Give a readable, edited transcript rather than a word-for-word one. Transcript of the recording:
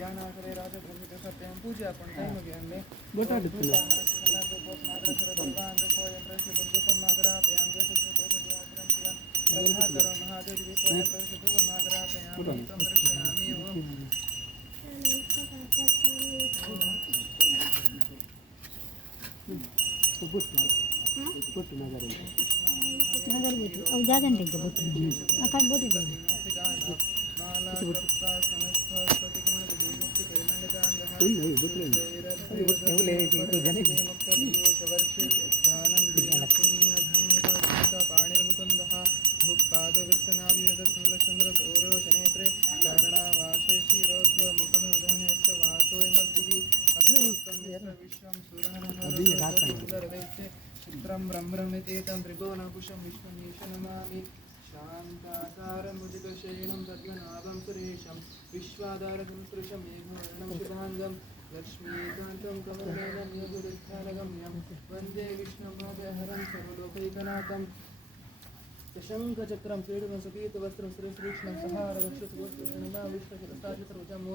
ज्ञानाकरे राजब्रह्मित सत्यं पूज्य पण टाइम गया हमने बता देते हैं अब जा घंटे के बोतल आकाश बोतल दे चित्रं ब्रह्ममितेतं त्रिभुवनकुशं विश्वमीशनमामि शान्ताकारमुदितशयनं पद्मनाभं सुरेशं विश्वाधारसंसृशं मेघवर्णं शुभाङ्गं लक्ष्मीकान्तं कमलनयनं योगविद्यानगम्यं वन्दे विष्णुपादहरं सर्वलोकैकनाथं शशङ्खचक्रं क्रीडनसुपीतवस्त्रं श्रीकृष्णं सहारवक्षसुवस्त्रशर्मा विश्वशिरसाचितरुजम्